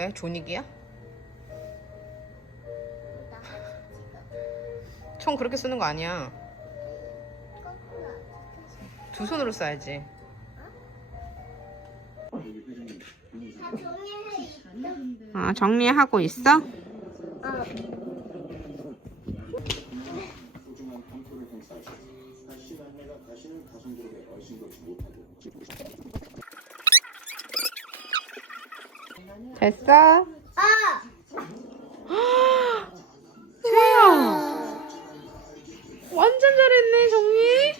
뭐야? 조닉이야? 총 그렇게 쓰는 거 아니야. 두 손으로 있어. 아, 정리하고 있어? 어. 됐어? 아! 세야 완전 잘했네 정리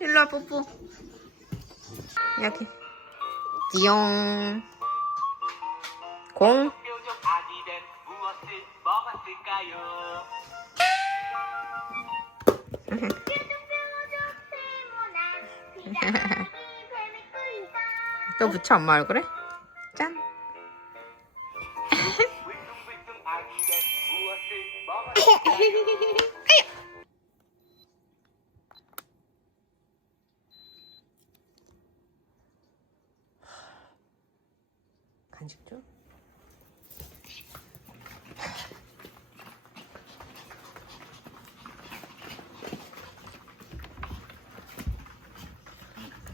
일로 와 뽀뽀 여기 띠용 공? 또 붙여 엄마 얼굴에 간식 좀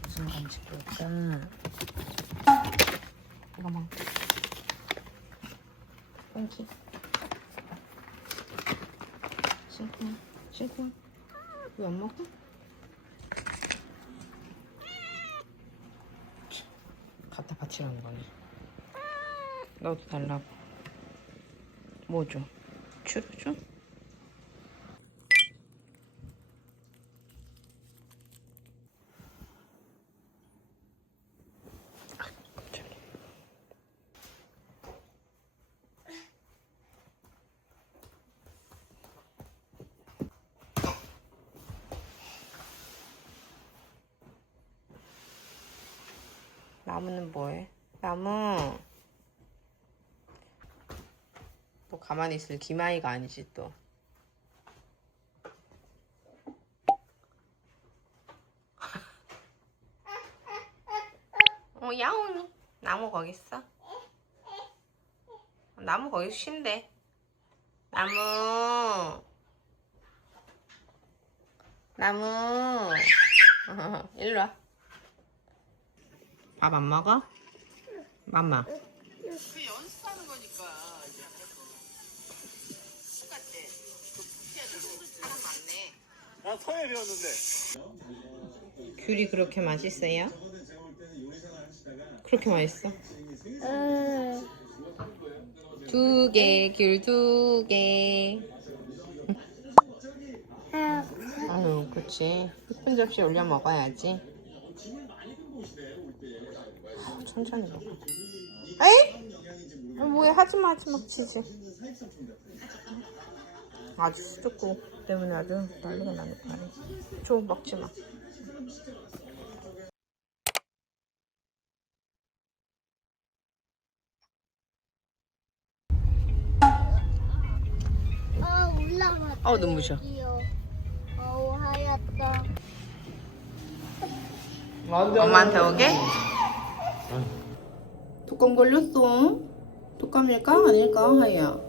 무슨 간식 줄까? 이거 먹어. 뽕키. 싱크만. 싱크만. 왜안 먹어? 갖다 바치라는 거네. 너도 달라고. 뭐 줘? 추루 줘? 나무는 뭐해? 나무. 또 가만히 있을 기마이가 아니지 또. 어 야옹이 나무 거기 있어. 나무 거기 쉰대. 나무. 나무. 일로 와. 밥 안 먹어? 맘마. 그 연습하는 거니까 똑같대. 그 푸시에도 사람 많네. 나 서예 배웠는데. 귤이 그렇게 맛있어요? 그렇게 맛있어? 음. 두 개, 귤 두 개. 아, 아유, 그치. 예쁜 접시에 올려 먹어야지. 천천히 먹어. 에이? 어, 뭐야, 하지마, 하지마, 치지. 아주 수족고 때문에 아주 난리가 나네, 발이. 줘, 먹지 마. 어, 올라갔다. 어, 눈부셔. 어우, 하얗다. 엄마한테 오게? 독감 걸렸어. 독감일까? 아닐까? 하야.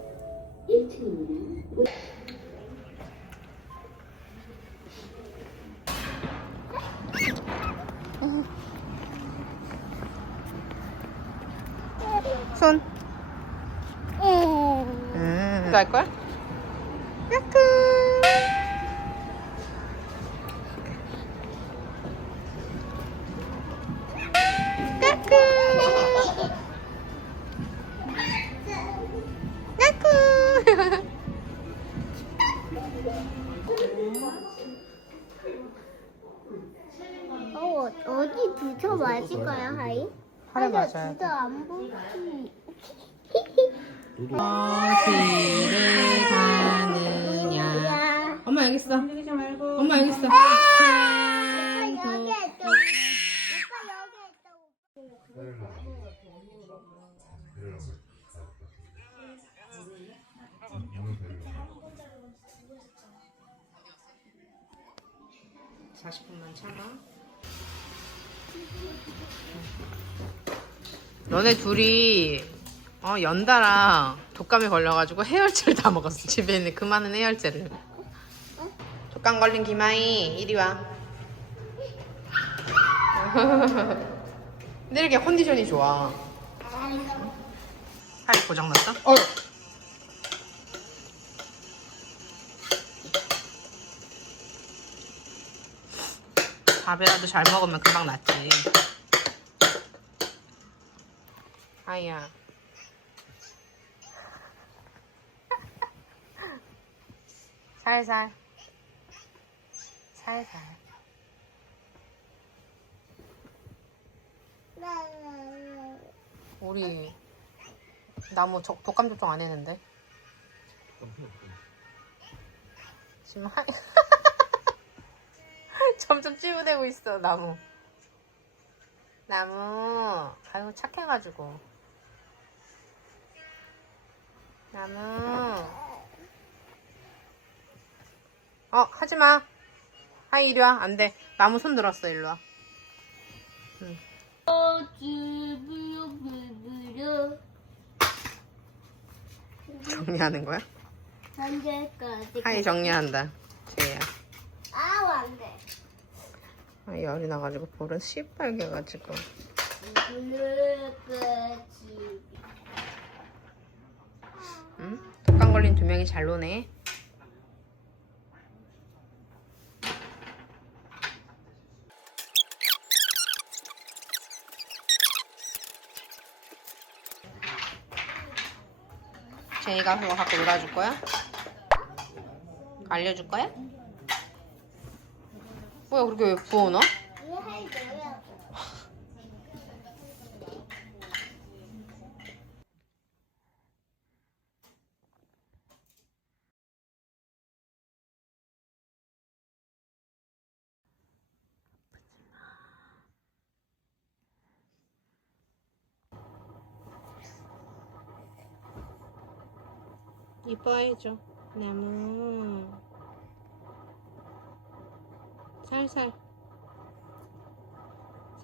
손. 음. 음. 이거 할 거야? 어디 붙여 맞을까요, 하이? 팔에 하이가 맞아야 돼. 진짜 안 보지. 어디를 가느냐? 야. 엄마 여기 있어. 엄마 여기 있어. 오빠 여기 있다. 오빠 여기 있다. 사 40분만 참아. 너네 둘이 어 연달아 독감에 걸려가지고 해열제를 다 먹었어. 집에 있는 그 많은 해열제를. 독감 걸린 김아이 이리 와. 근데 이렇게 컨디션이 좋아. 팔 고장났어? 어 밥이라도 잘 먹으면 금방 낫지. 아이야. 살살. 살살. 우리 나무 적- 독감 접종 안 했는데? 지금 하... 점점 찌우대고 있어 나무. 나무. 아유 착해가지고. 나무. 어 하지마. 하이 이리 와. 안돼. 나무 손 들었어 일로 와. 어쭈부유부부유 정리하는 거야? 현재까지 하이 정리한다. 제이야 아우 안돼 아, 열이 나가지고 볼은 시뻘개가지고 응? 독감 걸린 두 명이 잘 노네 제이가 그거 갖고 놀아줄 거야? 알려줄 거야? 뭐야 그렇게 하이 넣어야 이뻐해줘. 나무 살살.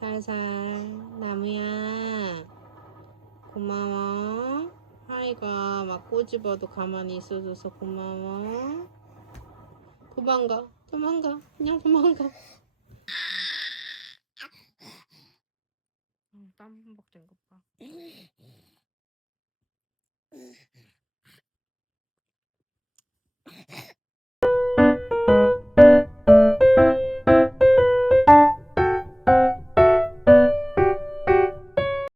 살살. 나무야. 고마워. 하이가 막 꼬집어도 가만히 있어줘서 고마워. 도망가. 도망가. 그냥 도망가. 땀 흠뻑 된것봐.